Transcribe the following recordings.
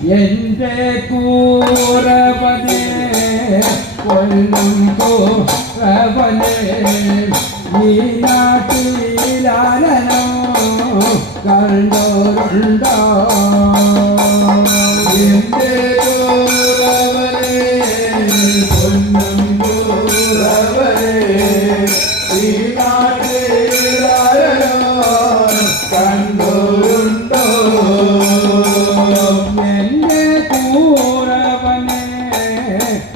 എന്റെ കൂറവനെ കൊല്ലും കൂറവനെ ഈ നാട്ടിലാലനോ കണ്ടോരുണ്ടോ എന്റെ കൂറവനെ കൊല്ലും കൂറവനെ ഈ നാട്ടിലാലനോ കണ്ടോരുണ്ടോ എന്റെ കൂറവനെ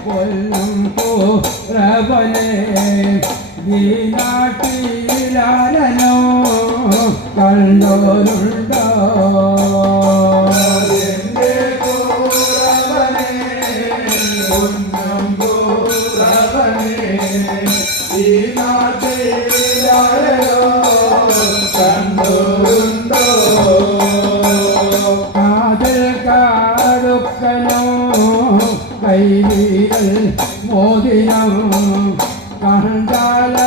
കൊല്ലും കൂറവനെ ഈ നാട്ടിലാലനോ കണ്ടോരുണ്ടോ എന്റെ കൂറവനെ കൊല്ലും കൂറവനെ ഈ നാട്ടിലാലനോ കണ്ടോരുണ്ടോ കാതൽ കാടുക്കനോ കൈവിരൽ മോതിരം കണ്ടാലഴകുള്ള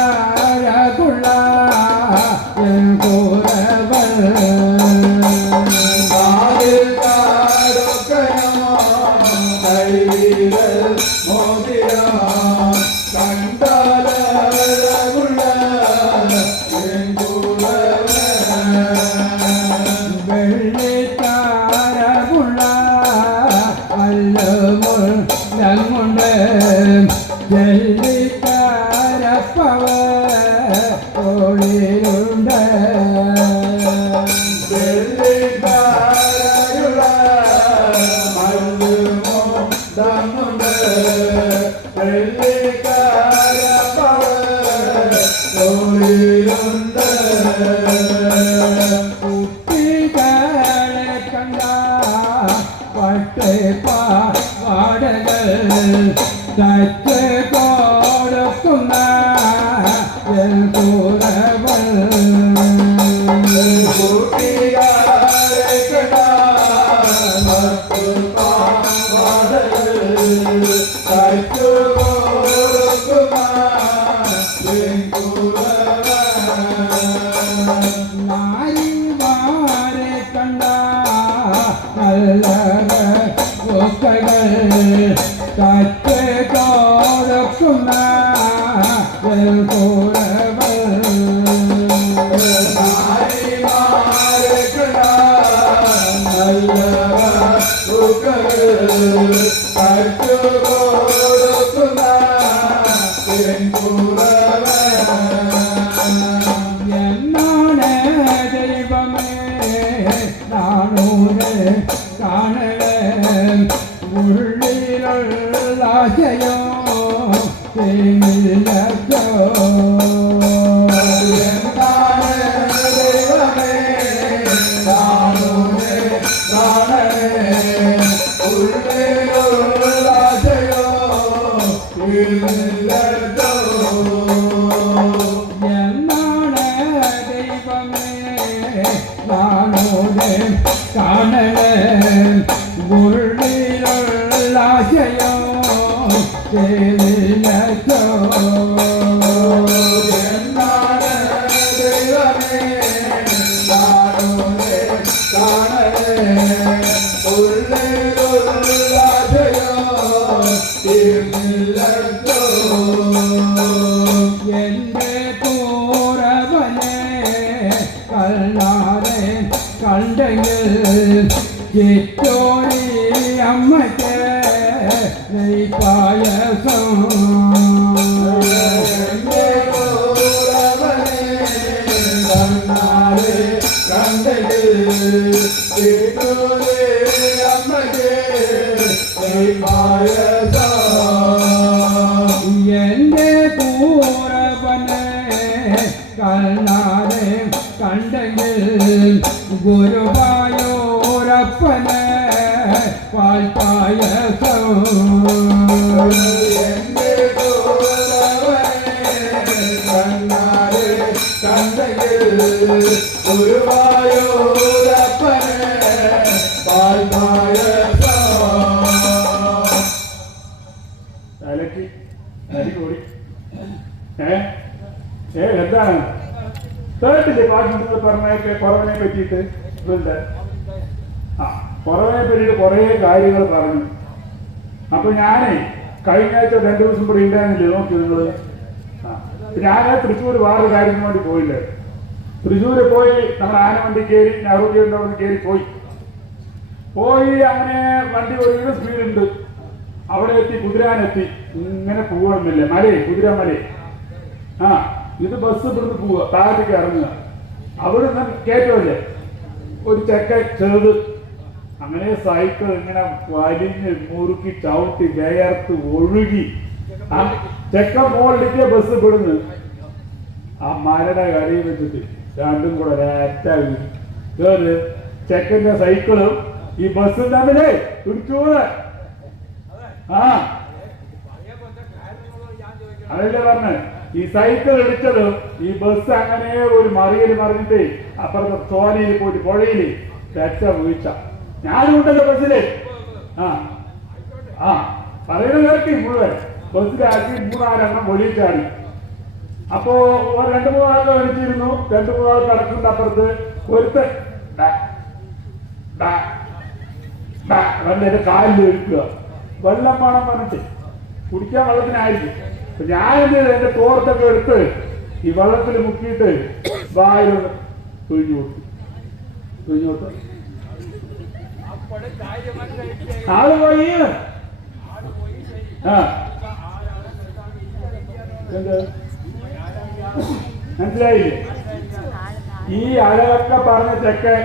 കൂറവൾ കാതിൽ കാടൊക്കനോ കൈവിരൽ മോതിരം കണ്ടാലഴകുള്ള വെള്ളിത്താരമുള്ള അല്ലുമുണ്ട് ജല്ലിക്കാരപ്പവ തോളിലുണ്ട് വെള്ളിക്കാരയുള്ള മല്ലുമോ ദമ്മുണ്ട് വെള്ളിക്കാരപ്പവ തോളിലുണ്ട് കുട്ടികളെ കണ്ട പട്ട് പാടകൾ തച്ച് കൊടുക്കുന്ന കൂറവൾ നാരിമാരെ കണ്ട നല്ല പൂക്കൾ തച്ച് കൊടുക്കുന്ന കൂറവൾ എന്നാണ് ദൈവമേ നാണൂരെ കാണലേ ഉള്ളിലുള്ള ജയോ തേങ്ങില്ലോ എന്നാണ് ദൈവമേ നാണൂരെ കാണലേ ഉള്ളിലുള്ള ജയോ തേങ്ങില്ലോ എന്റെ കൂറവനെ കല്ലാതെ കണ്ടെങ്കിൽ ചിറ്റോരി അമ്മയ്ക്ക് പായസം എന്റെ കൂറവനെ കല്ലാതെ കണ്ടെങ്കിൽ ഗുരുവായൂരപ്പനെ പാൽപായസം എന്താണ് കേട്ടില്ലേ പാട്ടിന്റെ പറഞ്ഞ കുറവിനെ പറ്റിയിട്ട് ആ കുറവിനെ പറ്റിയിട്ട് കുറേ കാര്യങ്ങൾ പറഞ്ഞു. അപ്പൊ ഞാനേ കഴിഞ്ഞ ആഴ്ച 2 ദിവസം ഇവിടെ ഉണ്ടായിരുന്നില്ലേ, നോക്കി നിങ്ങൾ. ഞാൻ തൃശ്ശൂർ വേറൊരു കാര്യത്തിന് വേണ്ടി പോയില്ലേ. തൃശ്ശൂര് പോയി നമ്മുടെ ആനവണ്ടി കയറി നെഹ്റുജിയുടെ അവിടെ കയറി പോയി അങ്ങനെ വണ്ടി ഒരു സ്പീഡുണ്ട്. അവിടെ എത്തി, കുതിരാനെത്തി. ഇങ്ങനെ പോവണമെന്നില്ല, മലയെ കുതിരാമലയെ. ഇത് ബസ് ഇവിടുന്ന് പോവുക, താഴത്തേക്ക് ഇറങ്ങുക. അവിടെ നിന്ന് കയറ്റമല്ലേ, ഒരു ചെക്ക ചെറുത് അങ്ങനെ സൈക്കിൾ ഇങ്ങനെ വലിഞ്ഞ് മുറുക്കി ചവിട്ടി വേർത്ത് ഒഴുകി ചെക്ക മോളിലേക്ക് ബസ് വിടുന്നു. ആ മരയുടെ കരയിൽ വെച്ചിട്ട് രണ്ടും കൂടെ ഒരറ്റായി കേറ്. ചെക്കന്റെ സൈക്കിളും ഈ ബസ്സും തമ്മിലേ തുടിച്ചൂടെ. അതല്ലേ പറഞ്ഞ ഈ സൈക്കിൾ ഇടിച്ചതും ഈ ബസ് അങ്ങനെ ഒരു മറിയൽ മറിഞ്ഞിട്ട് അപ്പുറത്തെ ചോലയിൽ പോയിട്ട് പുഴയിൽ തെറ്റ വീഴ്ച. ഞാനും ഉണ്ടല്ലോ ബസ്സില്. പറയുന്നത് കേട്ടി മുഴുവൻ ബസ്സിലാക്കി 3-4 ഒഴിയിൽ ചാടി. അപ്പോ 2-3 ആൾ എണിച്ചിരുന്നു. 2-3 ആൾ കിടക്കുന്ന അപ്പുറത്ത് ഒരുത്ത എന്റെ കാലിൽ ഒഴിക്കുക. വെള്ളം വേണം പറഞ്ഞിട്ട് കുടിക്കാൻ വെള്ളത്തിനായിരിക്കും. അപ്പൊ ഞാനെന്ത് എന്റെ തോർത്തൊക്കെ എടുത്ത് ഈ വെള്ളത്തിൽ മുക്കിയിട്ട് വായിലൊന്ന് തുഴിഞ്ഞു കൊടുത്തു. ആള് പോയി. മനസ്സിലായില്ലേ? ഈ അഴകൊക്കെ പറഞ്ഞ ചെക്കൻ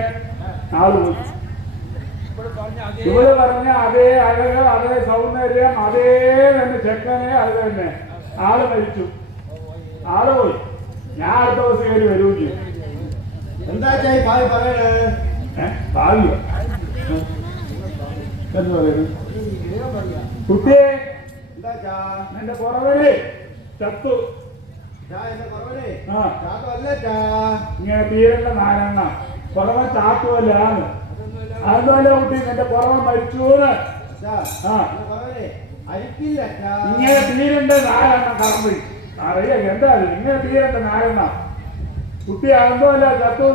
ആള് പോയി. ഇവിടെ പറഞ്ഞ അതേ അഴക്, അതേ സൗന്ദര്യം, അതേ തന്നെ ചെക്കനെ, അത് തന്നെ ആള് മരിച്ചു. ആള് പോയി. ഞാൻ അടുത്ത ദിവസം കയറി വരുകയും ചെയ്യും. എന്താ ഭാവി പറയണേ? ഭാവിയോ എന്ന് പറയുന്നു. കുട്ടിയെ എന്റെ പുറവേ ചത്തു. ഇങ്ങനെ തീരണ്ട 4 പുറവൻ ചാത്തുമല്ലാണ്. അതൊന്നുമല്ല കുട്ടി, എന്റെ പുറവൻ മരിച്ചൂന്ന്. ഇങ്ങനെ തീരണ്ട 4 കറമ്പി അറിയാം. എന്താ ഇങ്ങനെ തീരണ്ട 4 കുട്ടി. അതൊന്നുമല്ല ചത്തു.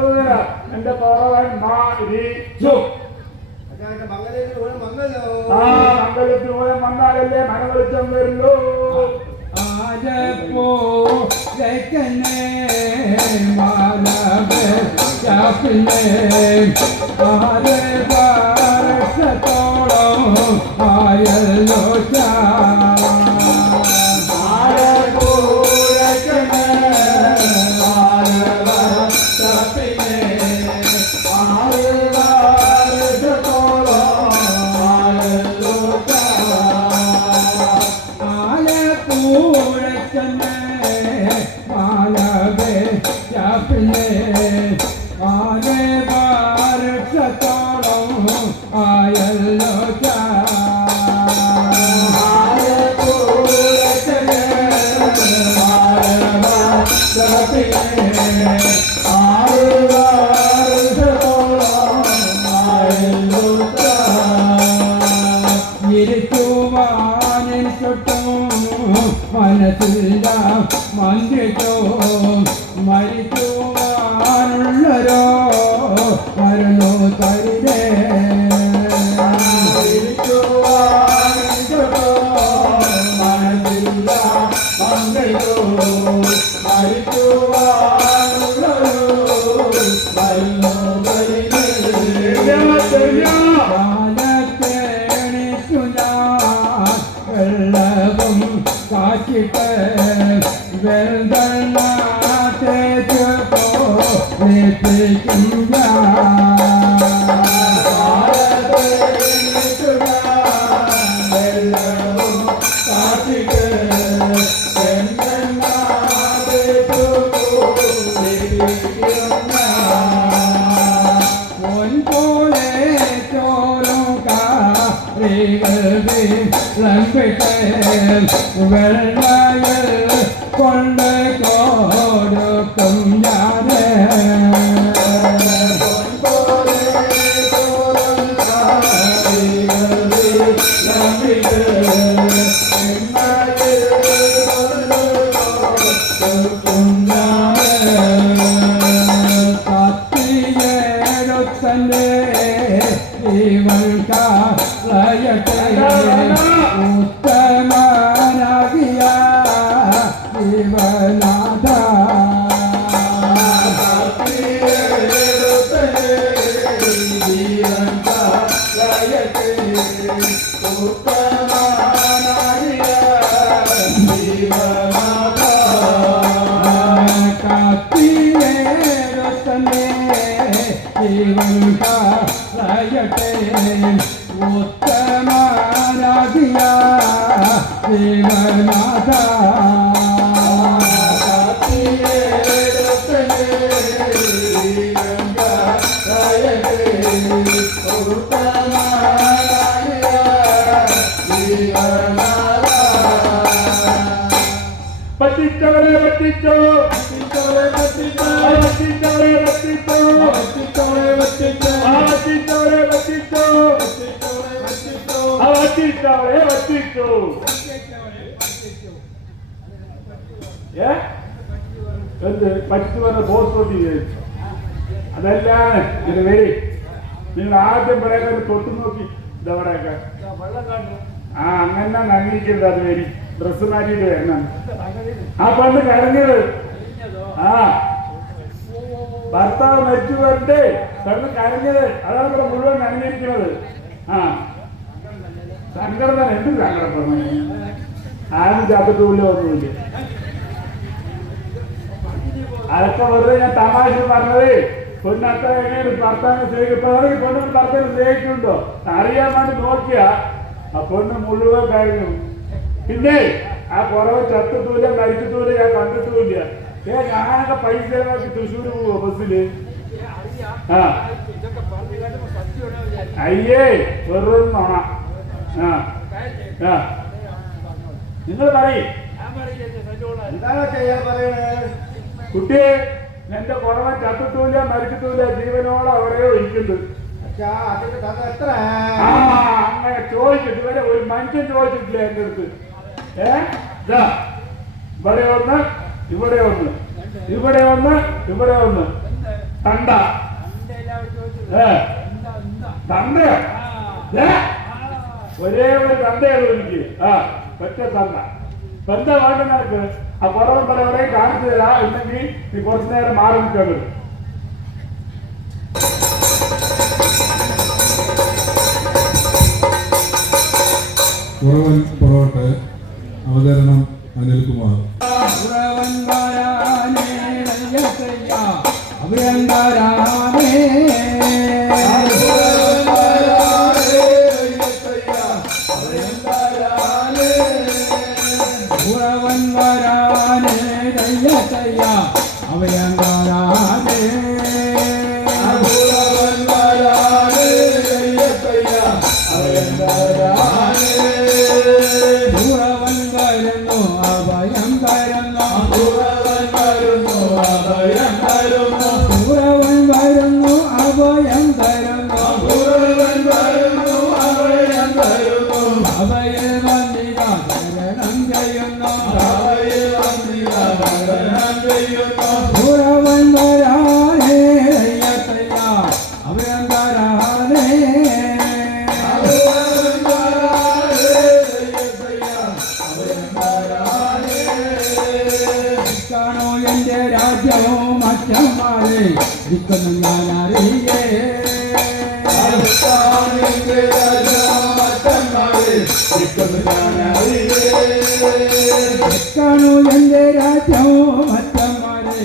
എന്റെ പുറവൻ മരിച്ചു. മംഗലത്തിന് മൂലം വന്നാലല്ലേ മനവെളിച്ചം വരുള്ളൂ. ആരപ്പോ രക്കനെ മാനവ ചാപ്പിനെ ആരെ വർഷത്തോളം ആയല്ലോ മനസ്സില്ല മന്ത്രിച്ചോ മരിക്കുവാനുള്ളരോ മരണോ തരിരേ മനസ്സില്ല മന്ത്രിച്ചോ മരിക്കുവാനുള്ളരോ മരണോ തരിരേ കാലത്തേണിച്ചു ഞാൻ വെള്ളവും കാച്ചിട്ട് വെള്ളാത്തേക്ക് പോയിപ്പിക്കില്ല വെള്ളവും കാച്ചിട്ട് വെള്ളാത്തേക്ക് പോയിപ്പിക്കില്ല പൊൻപോലെ ചോലും കാറികളെ ലംഘിട്ട് വെള്ളയിൽ കൊണ്ട് കൊടുക്കും ഞാനേ കത്തിയെടുത്തന്നെ ജീവൻ ലയത്തെ ഉത്തമനാകിയ ജീവനാഥ ഉത്തമനാകിയ ജീവനാഥ പറ്റിച്ചവരെ പറ്റിച്ചോ പറ്റിച്ചവരെ പറ്റിച്ചോ പറ്റിച്ചവരെ പറ്റിച്ചോ പറ്റിച്ചവരെ പറ്റിച്ചോ പറ്റിച്ചവരെ പറ്റിച്ചോ പറ്റിച്ചവരെ പറ്റിച്ചോ എന്ത് പറ്റിച്ചു പറഞ്ഞ പോസ്റ്റ് നോക്കി അതെല്ലാണ് ഇത് വരി നിങ്ങൾ ആദ്യം പറയാൻ തൊട്ടു നോക്കി ഇതവിടെയൊക്കെ ആ അങ്ങനെ നന്ദിക്കരുത് അത് വരി ഡ്രസ് മാറ്റിയിട്ട് വരണം ആ പണ്ട് കരഞ്ഞത് ആ ഭർത്താവ് മരിച്ചു പോയിട്ട് കടന്ന് കരഞ്ഞത് അതാണ് ഇവിടെ മുഴുവൻ നനഞ്ഞിരിക്കുന്നത് ആ സങ്കടം തന്നെ എന്ത് സങ്കടം പറഞ്ഞു ആരും ചാത്തൂല്ല ഒന്നുമില്ല അതൊക്കെ വെറുതെ ഞാൻ തമാശ പറഞ്ഞത് പൊന്നത്ര എങ്ങനെയാണ് ഭർത്താവിനെ സ്നേഹിക്കപ്പെടുന്നത് പൊണ്ണിന് ഭർത്താവിനെ സ്നേഹിക്കുന്നുണ്ടോ അറിയാൻ വേണ്ടി നോക്കിയ ആ പൊണ്ണ് മുഴുവൻ കഴിഞ്ഞു പിന്നെ ആ കുറവ് ചത്തൂല മരിക്കത്തൂല ഞാൻ കണ്ടിട്ടുമില്ല ഞാനൊക്കെ പൈസ നോക്കി തൃശ്ശൂർ പോവോ ബസ്സില് ആ അയ്യേ വെറും നോണ ആ ആ നിങ്ങൾ പറയും എന്താണ് ചെയ്യാൻ പറയണേ കുട്ടിയെ എന്റെ കുറവൻ ചത്തൂല മരിക്കത്തൂല ജീവനോളം എവിടെയോ ഇരിക്കുന്നത് അതിന്റെ കഥ എത്ര ആ അങ്ങനെ ചോദിച്ചിട്ട് ഇവരെ ഒരു മനുഷ്യൻ ചോദിച്ചിട്ടില്ല എന്റെ അടുത്ത് ഇവിടെ ഒന്ന് ഇവിടെ ഒന്ന് ഇവിടെ ഒന്ന് ഇവിടെ ഒന്ന് തണ്ട തണ്ട ഒരേ ഒരു തന്തയുള്ളൂ എനിക്ക് ആ ഒറ്റ തണ്ട എന്താ വേണ്ട നിനക്ക് ആ കുറവൻ പലവരെ കാണിച്ചു തരാ ഇല്ലെങ്കിൽ നീ കുറച്ചു നേരം മാറി നിൽക്കാൻ കുറവൻ പൊറോട്ട് അവതരണം അനിൽകുമാർ കാണൂ എന്റെ രാജ്യവും മറ്റന്മാരെ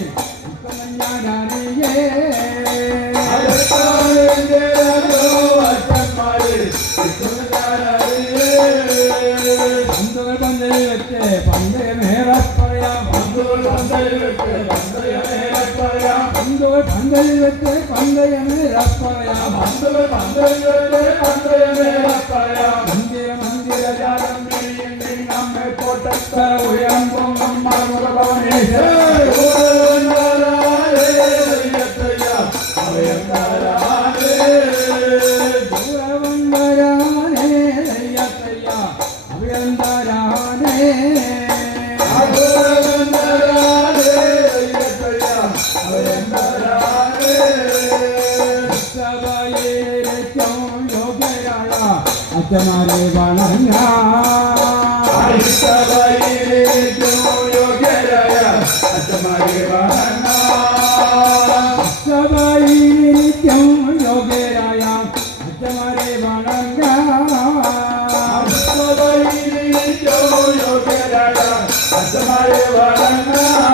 പന്തുകൾ പന്തയിൽ വെച്ച് പന്തയമേറെ പറയാം പന്തുകൾ പന്തയിൽ വെച്ച് പന്തയമേറെ പറയാം പന്തുകൾ പന്തയിൽ വെച്ച് പന്തയമേറെ പറയാം പന്തുകൾ പന്തയിൽ വെച്ച് പന്തയമേറെ പറയാം മന്ദിര മന്ദിര ജാലം നമ്മെ കോട്ടക്കര ഉയരം പൊങ്ങം യോഗ്യരായ അച്ഛന്മാരെ വണങ്ങാം യോഗ്യരായ അച്ഛന്മാരെ വണങ്ങാം സഭയിലിരിക്കും യോഗ്യരായ അച്ഛന്മാരെ വണങ്ങാം യോഗ്യരായ അച്ഛന്മാരെ വണങ്ങാം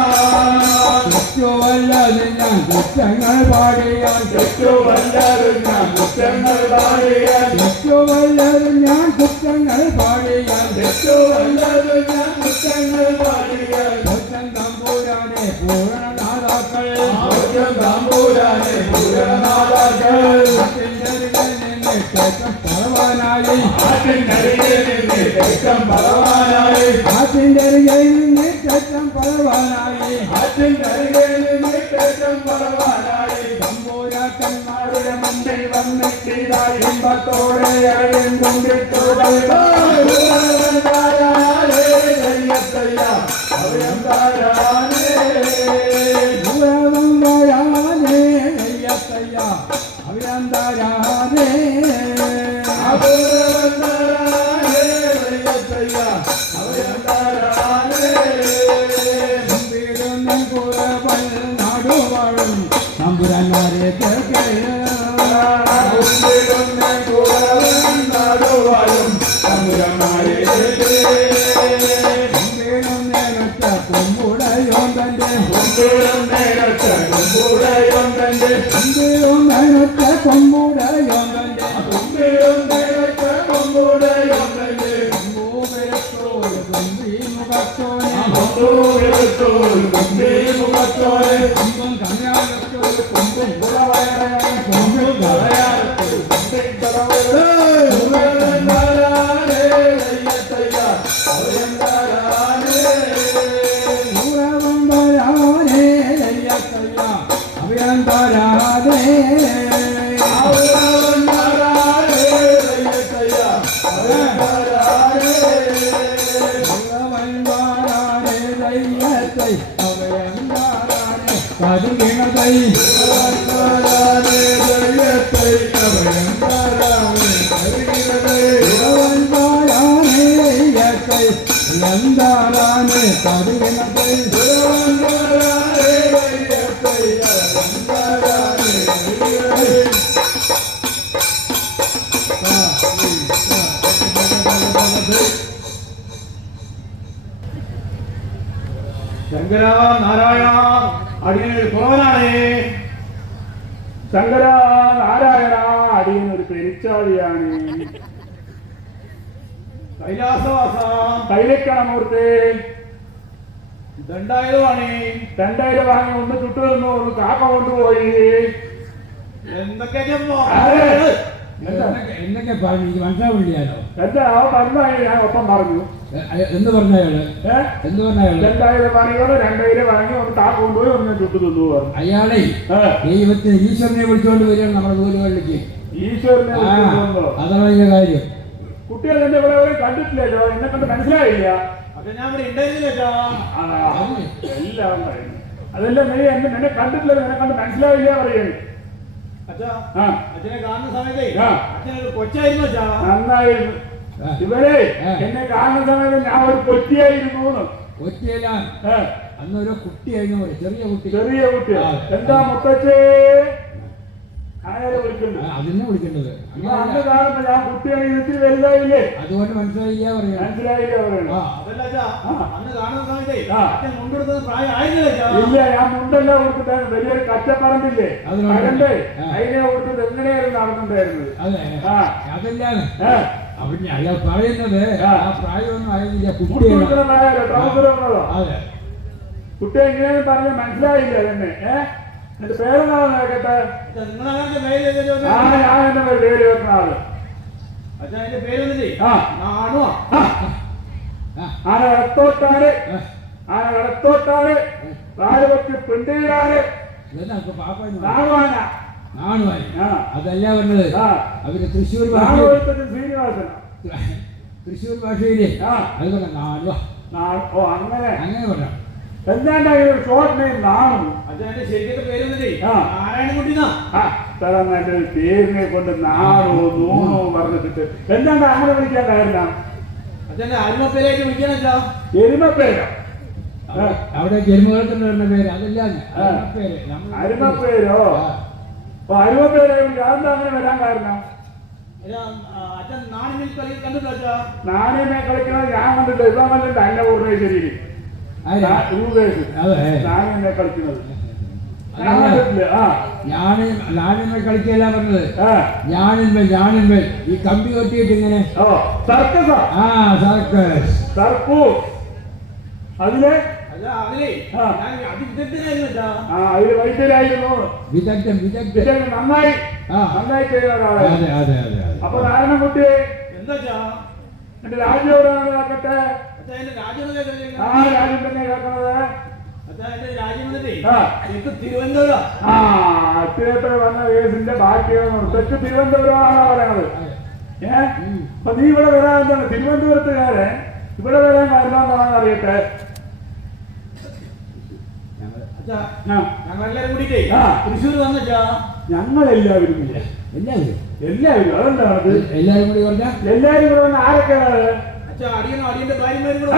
തെറ്റുവല്ലത് ഞാൻ കുറ്റങ്ങൾ പാടിയാൽ തെറ്റുവല്ലത് ഞാൻ കുറ്റങ്ങൾ പാടിയാൽ തെറ്റുവല്ലത് ഞാൻ കുറ്റങ്ങൾ പാടിയാൽ തെറ്റുവല്ലത് ഞാൻ കുറ്റങ്ങൾ പാടിയാൽ ഭക്തൻ തമ്പൂരാനെ പൂരണനാഥാക്കൾ തമ്പൂരാനെ പൂരണനാഥാക്കൾ നിന്ന് കേട്ടം പറവാനായി ആറ്റിനരികിൽ നിന്ന് തെക്കം പറവാനായി ആറ്റിന്റെ അരികയിൽ നിന്ന് കേട്ടം പറവാനായി ആറ്റിനരികിൽ നിന്ന് തെക്കം പറവാനായി തമ്പൂരാക്കന്മാരുടെ മുന്നിൽ വന്നിട്ടിതായി ഇമ്പത്തോടെ അഴയും കൊണ്ടിട്ടു ദൂരവം വരാനേ അയ്യത്തയ്യ അഭിനന്ദരാനേ കുറവൽ നാടുവാഴും തമ്പുരാന്മാരെ നേരത്ത കൊമ്പുടയോ തന്റെ നേരത്ത കൊമ്പുടയോ തന്റെ മുഖത്തോടെ കൊമ്പും കമ്യാലത്തോട് കൊമ്പും കൊമ്പും എന്താരാനെ കരുണതൈ ശങ്കര നാരായണ അടിയനൊരു കുറവനാണേ. ശങ്കര നാരായണ അടിയനൊരു പെരിച്ചാളിയാണ്. കൈലാസവാസ കൈലക്കണമൂർത്തി ദണ്ഡായുധമാണേ. രണ്ടായിരം വാങ്ങി ഒന്ന് ചുട്ടു തന്നു, ഒന്ന് കാക്ക കൊണ്ടുപോയി. എന്തൊക്കെ എന്നൊക്കെ പറഞ്ഞു എനിക്ക് മനസ്സിലാവില്ലാലോ. എന്താ അവൻ പറഞ്ഞായി ഞാൻ ഒപ്പം പറഞ്ഞു. എന്ന് പറഞ്ഞയാള് എന്ന് പറഞ്ഞയാള് 2000 വാങ്ങിയോട് 2000 വാങ്ങി ഒന്ന് കാക്ക കൊണ്ടുപോയി ഒന്ന് ചുട്ടു തന്നു പറഞ്ഞു. അയാളെ ദൈവത്തിന് ഈശ്വരനെ വിളിച്ചുകൊണ്ട് വരികയാണ് നമ്മുടെ വീടുകളിലേക്ക്. ഈശ്വരനെ അതാണ് അതിന്റെ കാര്യം. കുട്ടികൾ എന്റെ ഇവിടെ കണ്ടിട്ടില്ലല്ലോ, എന്നെ കണ്ട് മനസ്സിലായില്ല. അപ്പൊ ഞാൻ ഇവിടെ ഉണ്ടായിരുന്നില്ല. എല്ലാം പറയുന്നു. അതെല്ലാം നീ എന്നെ കണ്ടിട്ടില്ലല്ലോ, എന്നെ കണ്ട് മനസ്സിലായില്ല പറയുന്നു. അച്ഛനെ കാണുന്ന സമയത്തേ അച്ഛനൊരു കൊച്ചായിരുന്നു അച്ഛാ. നന്നായിരുന്നു. ഇവരെ എന്നെ കാണുന്ന സമയത്ത് ഞാൻ ഒരു കൊച്ചിയായിരുന്നു. കൊച്ചിയല്ല, അന്നൊരു കുട്ടിയായിരുന്നു, ചെറിയ കുട്ടി. ചെറിയ കുട്ടിയാ. എന്താ മുത്തച്ഛേ ആരെ വിളിക്കുന്നത്? അതിനെ വിളിക്കേണ്ടത്. അന്ന് കാണുമ്പോ ഞാൻ കുട്ടിയാണ്, ഇത്തിരി വലുതായില്ലേ, അതുകൊണ്ട് മനസ്സിലായില്ല പറയാ. മനസ്സിലായില്ല പറയണ. അതല്ല അച്ഛാ, അന്ന് കാണുന്ന സമയത്തേ അച്ഛൻ മുണ്ടെടുത്തത് പ്രായം ആയിരുന്നില്ല. ഇല്ല, ഞാൻ മുണ്ടല്ല കൊടുത്തിട്ടാണ്. വലിയൊരു കച്ചപ്പറമ്പില്ലേ കണ്ടേ, അതിനെ കൊടുത്തിട്ട് എങ്ങനെയായിരുന്നു നടന്നിട്ടുണ്ടായിരുന്നത്. അതെ, അതല്ലാണ് അവിടെ അയാൾ പറയുന്നത്. ആ പ്രായമൊന്നും ആയിരുന്നില്ല, കുട്ടിയാണ്. അതെ, കുട്ടി എങ്ങനെയാന്ന് പറഞ്ഞ മനസ്സിലായില്ല തന്നെ. എന്റെ പേരെന്താണെന്ന് നോക്കട്ടെ. നിങ്ങളെ പേര് ഞാൻ എന്റെ പേര് വെക്കുന്ന ആള്. അച്ഛാ എന്റെ പേര് വന്നിട്ടേ ആണോ? ആന ഇടത്തോട്ടാണ്, ആന ഇടത്തോട്ടാണ്, താഴെവെച്ച് പിണ്ടീടാണ് നാണുവാന. അതല്ല പറഞ്ഞത്. അവര് തൃശ്ശൂർ ശ്രീനിവാസന തൃശ്ശൂർ ഭാഷയില് അത് പറഞ്ഞ നാണുവ. ഓ അങ്ങനെ അങ്ങനെ പറഞ്ഞു. എന്താണ്ട് ഷോർട്ട് നെയിം നാണു. അച്ഛൻ്റെ ശരിക്കത്തെ പേര് വന്നിട്ടേ നാരായണൻകുട്ടി. തറന്നിട്ട് പേരിനെ കൊണ്ട് നാണോ നൂണോ പറഞ്ഞിട്ട് എന്താണ് അങ്ങനെ വിളിക്കാൻ കാരണം? അച്ഛന്റെ അരുമപ്പേരായിട്ട് വിളിക്കണല്ലോ. എരുമപ്പേരോ? അവിടെ ജന്മകത്തിന് വരുന്ന പേര് അതല്ല അരുമപ്പേരോ? അപ്പൊ അരുമപ്പേരായി അതെന്താ അങ്ങനെ വരാൻ കാരണം? അച്ഛൻ നാണിമേൽ കളി കണ്ടിട്ടോ അച്ഛാ? നാണിമേ കളിക്കണത് ഞാൻ കണ്ടിട്ട് ഇപ്പൊ കണ്ടിട്ട് അന്നെ പൂർണ്ണേശ്വരിയിൽ നാണിമേ കളിക്കുന്നത് ഞാനിന്മേൽ കളിക്കല്ല പറഞ്ഞത്. ഞാനിന്മേൽ ഈ കമ്പി കൊട്ടിയിട്ട് ഇങ്ങനെ സർക്കസ്. സർക്കസ് സർക്കു അതില് അതില് വൈദ്യരായിരുന്നു. വിദഗ്ധൻ നന്നായി ചെയ്യുന്ന ഒരാളെ. അപ്പൊ നാരായണൻകുട്ടി എന്താ എന്റെ രാജ്യയോടാണ് കേൾക്കട്ടെ. രാജ്യം രാജ്യം തന്നെ കേൾക്കണത്. തിരുവനന്തപുരം അത്തിരത്തിൽ വന്ന കേസിന്റെ ബാക്കിയാണ് തെറ്റ് തിരുവനന്തപുരമാണോ പറയണത്? അപ്പൊ നീ ഇവിടെ വരാൻ എന്താണ് തിരുവനന്തപുരത്തുകാരെ ഇവിടെ വരാൻ കാരണം എന്താണെന്ന് അറിയട്ടെ. ഞങ്ങളെല്ലാരും കൂടിട്ടേ തൃശ്ശൂർ വന്നച്ചാ. ഞങ്ങളെല്ലാവരും എല്ലാവരും അതെന്താണ് എല്ലാരും കൂടി പറഞ്ഞാൽ എല്ലാരും കൂടെ വന്ന് ആരൊക്കെയാണ്? അടിയന്റെ ഭാര്യമാരും കൂടെ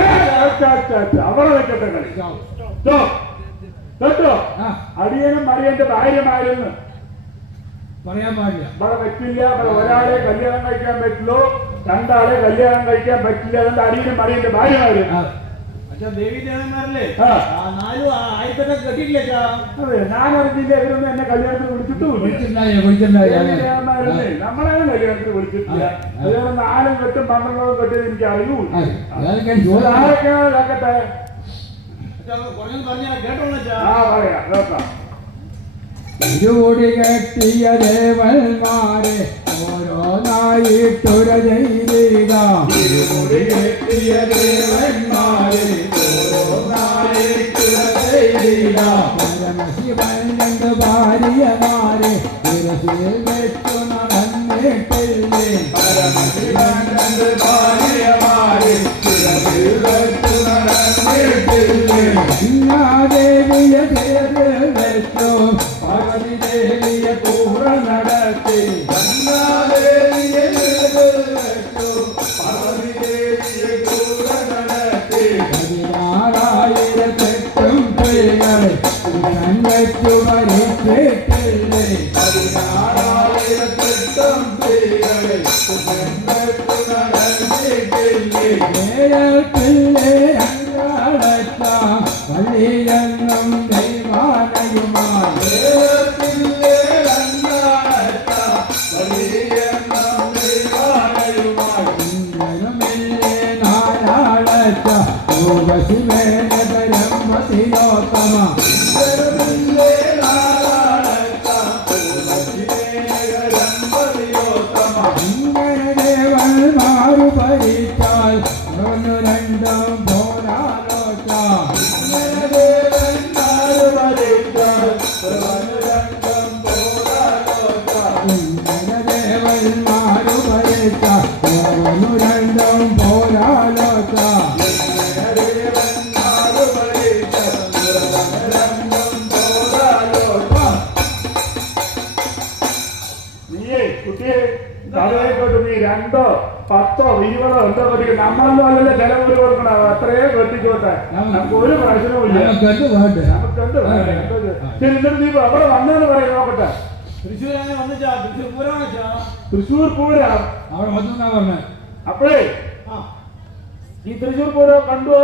അവിടെ വെക്കട്ടെ കളി കേട്ടോ. അടിയനും അടിയന്റെ ഭാര്യമാരെന്ന് പറയാൻ പാടില്ല. ഇവിടെ പറ്റില്ല. ഇവിടെ ഒരാളെ കല്യാണം കഴിക്കാൻ പറ്റുള്ളൂ, രണ്ടാളെ കല്യാണം കഴിക്കാൻ പറ്റില്ല. അതുകൊണ്ട് അടിയനും അടിയന്റെ ഭാര്യമാര് ദേവീദേവന്മാരല്ലേ നാലും ആയിരത്തെട്ട് കെട്ടിയില്ല. അതെ ഞാൻ അറിഞ്ഞില്ല. ഇവരൊന്നും എന്നെ കല്യാണത്തിന് വിളിച്ചിട്ടുമില്ലേ. നമ്മളെ കല്യാണത്തിന് വിളിച്ചിട്ടില്ല. അതുപോലെ 4 കെട്ടും 12 കെട്ടിയത് എനിക്ക് അറിയൂല. ആരൊക്കെയാക്കട്ടെ പറയാം കേൾക്കാം. ഇരുകൂടി കെട്ടിയ ദേവന്മാരെ ഓരോന്നായിട്ടൊരു ചെയ്തിടാം. ഇരുകൂടി കെട്ടിയ ദേവന്മാരെ ഓരോന്നായിട്ടൊരു ചെയ്തിടാം. പരമശിവൻ 2 ഭാര്യമാരെ ശിരസിൽ വെച്ചു നടന്നിട്ടില്ലേ. പരമശിവൻ 2 ഭാര്യമാരെ ശിരസിൽ വെച്ചു നടന്നിട്ടില്ലേ. ദേവിയ ശിരസിൽ വെച്ചു ഭഗവതി ദേവിയ കൂറ നടത്തി. ദേവിയെ വെച്ചു ഭഗവതി ദേവിയ കൂറ നടത്തി. 16,000 പേരുകളെ വെച്ചു മരിച്ചിട്ടില്ലേ. 16,000 പേരുകളെ വെച്ചു നടന്നിട്ടില്ലേ. ഏഴത്തില്ലേ അങ്ങളടച്ച പള്ളിയെന്നും ദൈവാനയുമായി. ഏഴത്തില്ലേ അങ്ങളടച്ച പള്ളിയെന്നും ദൈവാനയുമായി. ഇന്ദ്രനുമില്ലേ നാലാളച്ച ശിവേനകരം വസിയോത്തമ. ഇന്ദ്രനുമില്ലേ നാലാളച്ച ശിവേനകരം വസിയോത്തമ. ഇങ്ങനെ ദേവന്മാരു ഭരിച്ചാൽ 2 പോരാലോച്ച. ഇങ്ങനെ ദേവന്മാരു ഭരിച്ചാൽ 2 പോരാലോച്ച. ഇങ്ങനെ ദേവന്മാരു ഭരിച്ചാൽ 2 പോരാലോച്ച. കുട്ടിയെ തലയെക്കൊണ്ട് നീ 2, 10, 20 എന്താ പഠിക്കും? നമ്മളൊന്നും അല്ലല്ലോ ചെലവ് കൊടുക്കണം. അത്രയേ കെട്ടിച്ചോട്ടെ. നമുക്ക് ഒരു പ്രശ്നവുമില്ല. നമുക്കെന്ത് ശരി. എന്നിട്ട് നീ അവിടെ വന്നെന്ന് പറയും നോക്കട്ടെ. തൃശ്ശൂരാണ് വന്നിച്ചാ. തൃശ്ശൂർ പൂരം. തൃശ്ശൂർ പൂരം അവിടെ വന്നാ പറഞ്ഞ. അപ്പോഴേ ഈ തൃശ്ശൂർ പൂരം കണ്ടുവോ?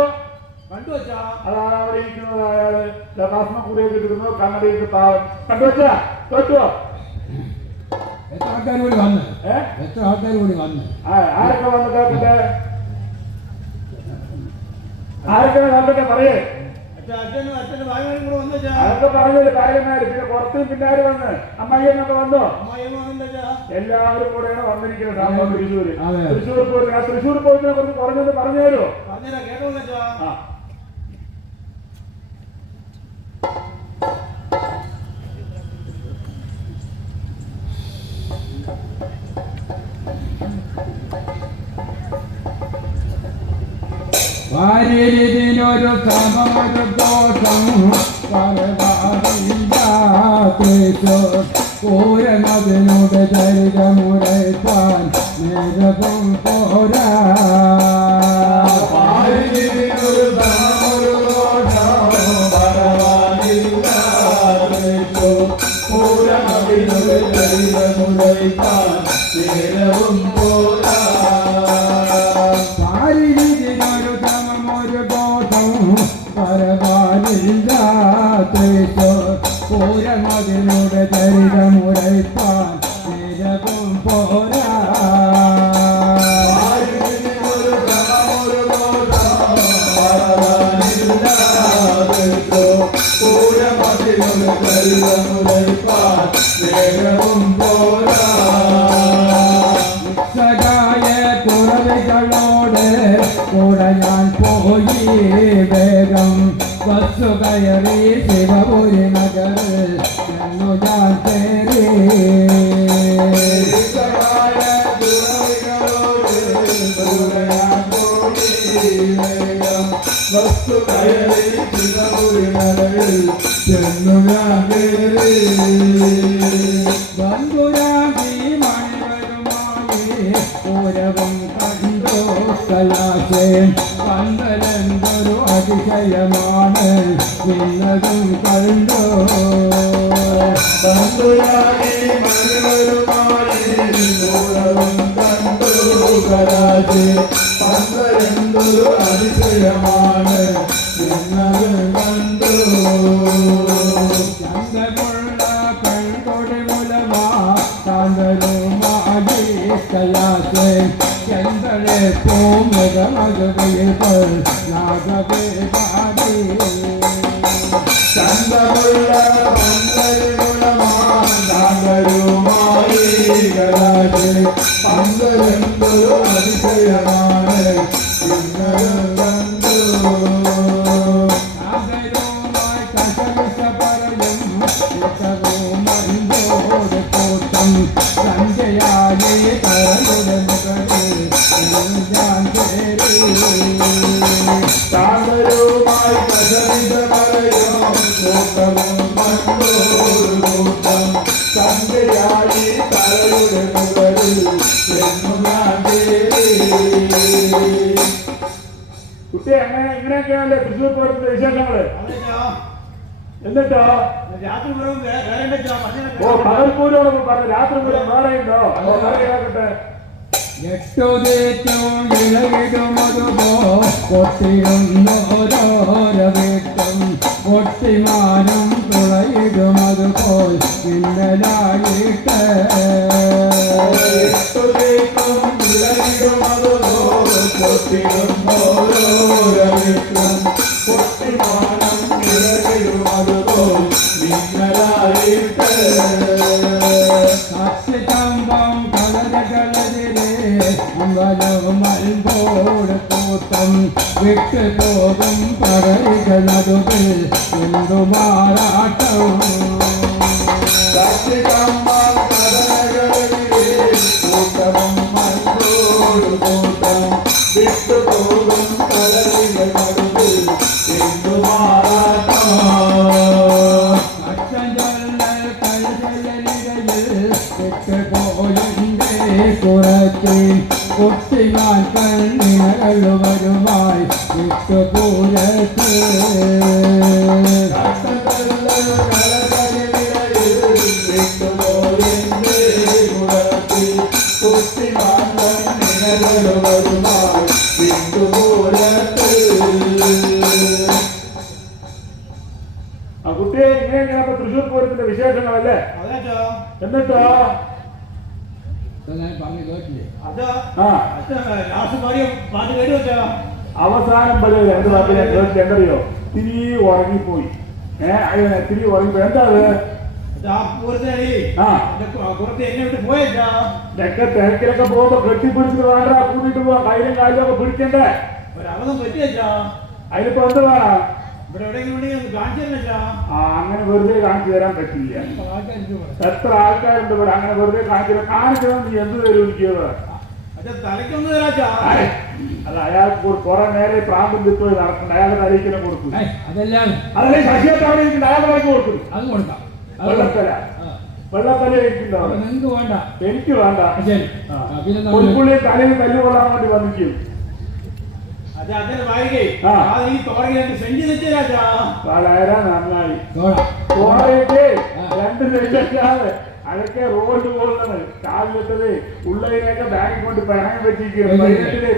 കണ്ടു വെച്ചാ. അതാണ് അവിടെ ഇരിക്കുന്നത്. അയാള് കാസ്മക്കുറിയൊക്കെ ഇട്ടിരുന്നു. കണ്ണടയിട്ട് പാവം കണ്ടുവച്ചാ കേട്ടുവോ? എത്ര ആൾക്കാർ കൂടി വന്ന്? എത്ര ആൾക്കാർ കൂടി വന്ന്? ആരൊക്കെ വന്ന് കേൾക്കട്ടെ? ആരൊക്കെ കേൾക്കട്ടെ പറയേ. അച്ഛന്റെ ഭാര്യമാരും കൂടെ വന്നിച്ചാ. അതൊക്കെ പറഞ്ഞത് കാര്യമാര്. പിന്നെ പുറത്തും പിന്നാര് വന്ന് അമ്മായിയൊക്കെ വന്നോ? എല്ലാവരും കൂടെയാണ് വന്നിരിക്കുന്നത്. തൃശ്ശൂര് പോയിട്ട് തൃശ്ശൂർ പോയതിനെ കുറിച്ച് പറഞ്ഞത് പറഞ്ഞു തരുമോ? പറഞ്ഞാ കേട്ടോ. ഭാര്യരിതിനൊരു സമൊരു ദോഷം തൃശ്ശൂർ പൂരമതിനോട് ചരിതമുരയ്പാൻ നേരകം പോരാ പാരിതിനൊരു സമമൊരു ബോധം പരവാനില്ലാത്തോ പൂരമതിനോട് ചരിതമുരയ്പാൻ നേരകം പോരാ സഖായ കുറവികളോട് കൂടെ ഞാൻ പോയി വേഗം ബസ്സു കയറി ശിവപുരി നഗറിൽ എന്നു ഞാൻ കയറി ബന്ധുരാഗി മണിവരുമായി പൂരവും കണ്ടു കലാശേ പന്തലെന്തൊരു അതിശയമാണ് നിന്നതും കണ്ടു ബന്ധുരാഗി മണിവരുമായി പൂരവും കണ്ടു കലാശേ പന്തലെന്തൊരു അതിശയമാണ് നിന്നതും കണ്ടു ചന്തമുള്ള കൺകൊടി മുലമാ കാന്തരുമായി കലാശേ ചന്തളെ പൂമുഖമകവയിൽ നാഗവേ പാടി ചന്തമുള്ള പന്തലുമായി കലാശേ പന്തലെന്തൊരു അതിശയമാണ് നിന്നതും കണ്ടു നാഗരുമായി കശവിശ പറയും മണ്ടോട് കൂട്ടം സന്ധ്യയായി തരയുടെ മുകളിൽ ഞാൻ കയറി താമരവുമായി കശവിശ പറയും കൂട്ടവും കൂട്ടം സന്ധ്യയായി തലയുടെ മുകളിൽ എന്നു ഞാൻ കുട്ടി അങ്ങനെ ഇങ്ങനെയൊക്കെയാണല്ലേ തൃശ്ശൂർ പൂരത്തിന്റെ വിശേഷങ്ങള്. എന്നിട്ടോ രാത്രി മുഴുവൻ വേറെ ഓ പകൽപൂരോട് പറഞ്ഞു രാത്രി പൂരം വേറെ ഉണ്ടോ കേൾക്കട്ടെ. എട്ടുതേറ്റോ ഇളകിടുമതുപോ കൊട്ടിയുന്നോരോര വീട്ടും കൊട്ടിമാനും തുളയിടുമതുപോൽ ഇന്നലായിട്ട് അച്യുതമ്പം കളരകളരിലെ അമ്പലമൽപോട് കൂട്ടം വിട്ടു പോകും പറയികളതുകൾ എന്തു മാറാട്ടം കുറച്ച് കുട്ടിമാൻ കണ്ണിനകളുമായി വിട്ടുപൂരത്ത് ആ കുട്ടിയെ ഇങ്ങനെയാണ് അപ്പൊ തൃശ്ശൂർ പൂരത്തിന്റെ വിശേഷങ്ങളല്ലേ. എന്നിട്ടോ പറഞ്ഞു കേട്ടില്ലേ അവസാനം വരെ എന്ത് പറഞ്ഞ കേട്ടില്ല എന്തറിയോ തിരി ഉറങ്ങിപ്പോയി. തിരി ഉറങ്ങിപ്പോയി. എന്താ ഇതൊക്കെ തിരക്കിലൊക്കെ പോകുമ്പോ കെട്ടിപ്പിടിച്ചിട്ട് വേണ്ട കൂട്ടിട്ട് പോവാ. കയ്യിലും കാലിലൊക്കെ പിടിക്കണ്ടേ. അതിനിപ്പോ എന്ത് വേണം അങ്ങനെ വെറുതെ കാണിച്ചു തരാൻ പറ്റില്ല. എത്ര ആൾക്കാരുണ്ട് ഇവിടെ അങ്ങനെ വെറുതെ കാണിക്കണം. നീ എന്ത് തരും എനിക്ക് അത് അയാൾക്ക് കുറെ നേരെ പ്രാന്തം തിപ്പോയി നടക്കണ്ട. അയാളുടെ തലയിക്കണം കൊടുക്കും. അതെല്ലാം അതല്ലേ ശശിയൊക്കെ അവിടെ ഇരിക്കുന്നത് അയാളുടെ വഴക്ക് കൊടുക്കും. അത് കൊടുക്കാം വെള്ളത്തല വെള്ളത്തല കഴിക്കുന്നുണ്ടോ? നിങ്ങൾക്ക് വേണ്ട, എനിക്ക് വേണ്ട. ശരി. പിന്നെ പുള്ളി തലയിൽ തല്ലുകൊള്ളാൻ വേണ്ടി വന്നിക്കും. അതിന്റെ വായിക്കേ ആ. ഈ തോടങ്ങി സെഞ്ചി തെറ്റാ വളരെ നന്നായി. തോട തോടയിട്ട് 2 സെഞ്ചാണ് അതൊക്കെ റോഡ് പോകുന്നത്. കാലിലിട്ടത് ഉള്ളതിനൊക്കെ ബാങ്കിൽ കൊണ്ട് പണയം വെച്ചിരിക്കുകയാണ്.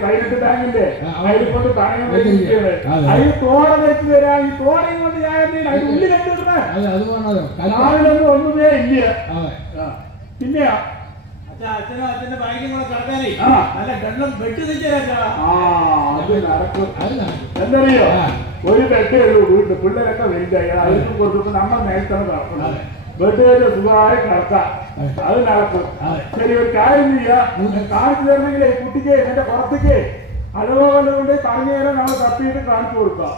18 ബാങ്കിന്റെ അതിൽ കൊണ്ട് പണയം വെച്ചിരിക്കുകയാണ്. അതിൽ തോട വെച്ച് തരാം. ഈ തോടയും കൊണ്ട് ഞാൻ അതിന്റെ ഉള്ളിൽ എന്തിടുന്നത്? അത് വേണമല്ലോ. കാലിലൊന്നും ഒന്നുമേ ഇല്ല. പിന്നെയാ അച്ഛനും അച്ഛന്റെ ബാഗിനും കൂടെ കിടക്കാനേ ആ. നല്ല വെള്ളം വെട്ടി തെറ്റാ. അത് നടക്കും. എന്തറിയോ, ഒരു ബെഡേ ഉള്ളൂ വീട്ടിൽ. പിള്ളേരൊക്കെ വലുതായി. അതിനും കൊടുത്തപ്പോ നമ്മൾ നേരത്തെ നടക്കണം. ബെഡേല് സുഖമായി കിടക്കാം. അത് നടക്കും. ശരി, ഒരു കാര്യം ചെയ്യാം. കാണിച്ചു തരണമെങ്കിലേ കുട്ടിക്ക് എന്റെ പുറത്തേക്ക് അളവുകൾ കൊണ്ട് പറഞ്ഞു തരാൻ നമ്മൾ തപ്പിയിട്ട് കാണിച്ചു കൊടുക്കാം.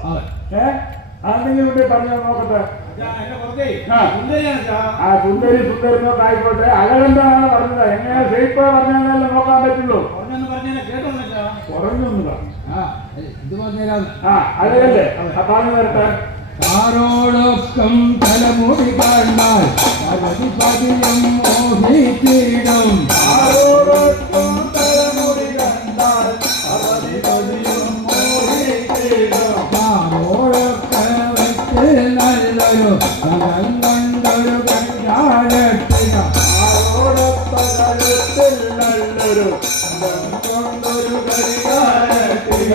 അതെന്തെങ്കിലും കൊണ്ട് പറഞ്ഞാൽ നോക്കട്ടെ. എന്റെ പുറത്തേ ആ. സുന്ദരിയാണ് ആ സുന്ദരി സുന്ദരിനൊക്കെ ആയിക്കോട്ടെ. അഴകെന്താണെന്ന് പറഞ്ഞത്. എങ്ങനെ ഷേപ്പാ പറഞ്ഞാലല്ലേ നോക്കാൻ പറ്റുള്ളൂ. പറഞ്ഞെന്ന് പറഞ്ഞാൽ കേട്ടോന്നില്ല. കുറഞ്ഞൊന്നുമില്ല. ഇത് പറഞ്ഞുതരാം. അഴകല്ലേ? പറഞ്ഞു തരട്ടെ. ആരോടൊക്കം തലമുടി കണ്ടാൽ പതിയം മോഹിച്ചിടും. ആരോടൊപ്പം തലമുടി കണ്ടാൽ പതിയം മോഹിച്ചിടും. ആരോടൊക്കെ വെച്ച് നല്ലൊരു കടം കണ്ടൊരു കണ്ടാലെത്തിക. ആരോടൊപ്പകലത്തിൽ നല്ലൊരു കൊണ്ടൊരു കരികാലെത്തിക.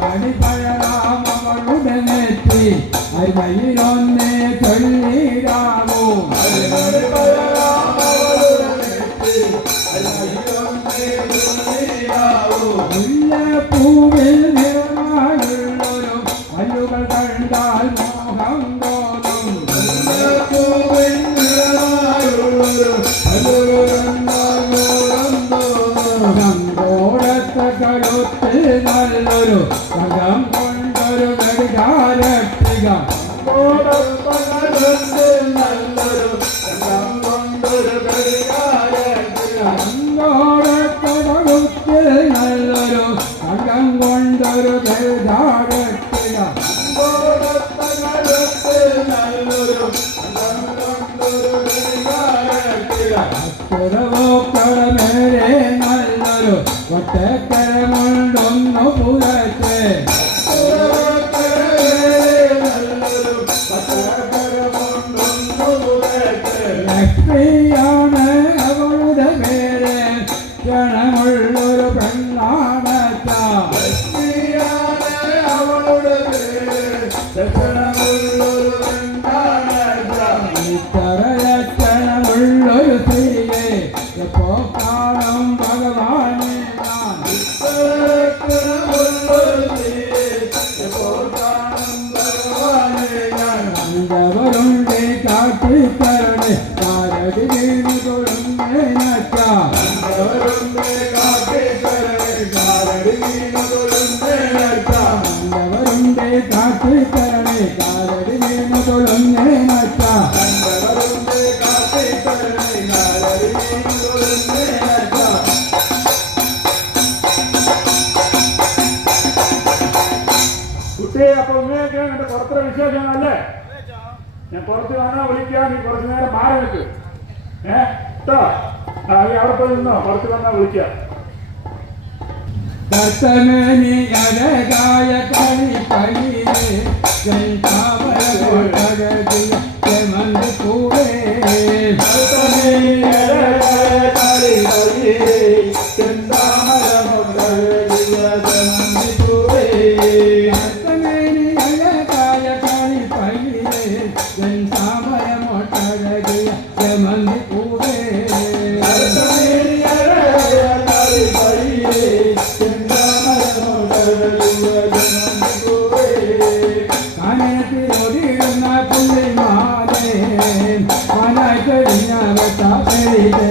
മണിപഴരാം അവളുടെ നെറ്റി അരിമയിലൊന്നേ ചൊല്ലിടാവൂ. മുല്ലപ്പൂവിൽ നിറമായുള്ളൊരു മല്ലുകൾ കണ്ടാൽ മോഹം തോന്നും. മുല്ലപ്പൂവിൽ നിറമായുള്ളൊരു മല്ലുകൾ കണ്ടാൽ മോഹം തോന്നും. കണ്ടോടത്തെ കഴുത്തിൽ നല്ലൊരു കകം കൊണ്ടൊരു ഘടികാരട്ടിക. നല്ലൊരു കൊണ്ടൊരു കരികാലെത്തിക. കണ്ടോടത്തെ കഴുത്തിൽ നല്ലൊരു കകം കൊണ്ടൊരു ഘടികാരട്ടിക. അക്ഷരവോക്കളമേരെ നല്ലൊരു ഒറ്റക്കരമുണ്ടൊന്നു പുലർച്ചെ. ലക്ഷ്മിയാണ് അവളുടെ പേര്, ക്ഷണമുള്ളൊരു പെണ്ണാണച്ച. ഇത്തരലക്ഷണമുള്ളൊരു സ്ത്രീയെ എപ്പോ കാണും ഭഗവാനെ ഞാൻ. കണ്ടവരുണ്ട് കാട്ടിത്തരണേ കാരടി വീണു കൊള്ളുന്നേനച്ച. കണ്ടവരുണ്ട് കാട്ടിത്തരണേ കാരടി വീണു കൊള്ളുന്നേനച്ച. കുട്ടിയെ, അപ്പൊ ഇങ്ങനെയൊക്കെയാണ് എന്റെ പുറത്തെ വിശേഷങ്ങളല്ലേ? ഞാൻ പുറത്ത് വന്നാ വിളിക്കാം. നീ കുറച്ചു നേരം മാറി നിൽക്ക്. കേട്ടോ? നീ അവിടെ പോയി നിന്നോ. പുറത്ത് വന്നാ വിളിക്കാം. കർത്തമേനി അഴകായ കളിപ്പണിയിലെ ജൻതാമര കൊട്ടകതിയ ചെമന്തിപ്പൂവേ. കർത്തമേനി അഴകായ കളിപ്പണിയിലെ ചെന്താമര കൊട്ടകതിയ ചെമന്തിപ്പൂവേ. കർത്തമേനി അഴകായ കളിപ്പണിയിലെ ജൻതാമര കൊട്ടകതിയ ചെമന്തിപ്പൂവേ. കാനത്തിലൊടിയുന്ന പുള്ളിമാലേ മനായി കഴിഞ്ഞ വെട്ടാപ്പേരേ.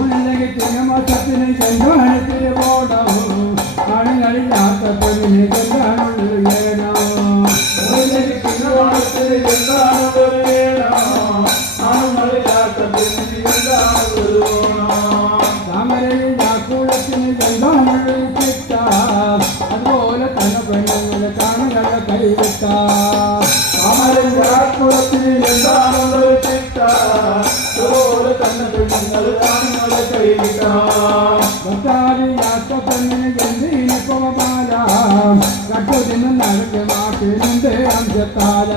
ഊണില്ലെങ്കിൽ ചിങ്ങമാസത്തിന് ചെന്താണത്തിന് പോടവും ആണുങ്ങളില്ലാത്ത പെണ്ണിന് ചെന്താണുള്ളൊരു വേണം. ഊണില്ലെങ്കിൽ ചിങ്ങമാസത്തിന് ചെന്താണുള്ളൊരു വേണം. ആണുങ്ങളില്ലാത്ത പെണ്ണിന് ചെന്താണുള്ളൊരു വേണം. താമരയിൽ ആക്കുളത്തിന് ചെന്താണുള്ളൊരു ചിട്ട പുറത്തിന് എന്താണെന്നൊരു ചിട്ട അതുപോലെ തന്നെ പെണ്ണുങ്ങൾ ആണുങ്ങളെ കൈവിട്ടാം ഭർത്താവില്ലാത്ത പെണ്ണിന് എന്തിനപ്പമാല കട്ടുതിന് നടക്ക് മാറ്റിനുണ്ട് അംശത്താല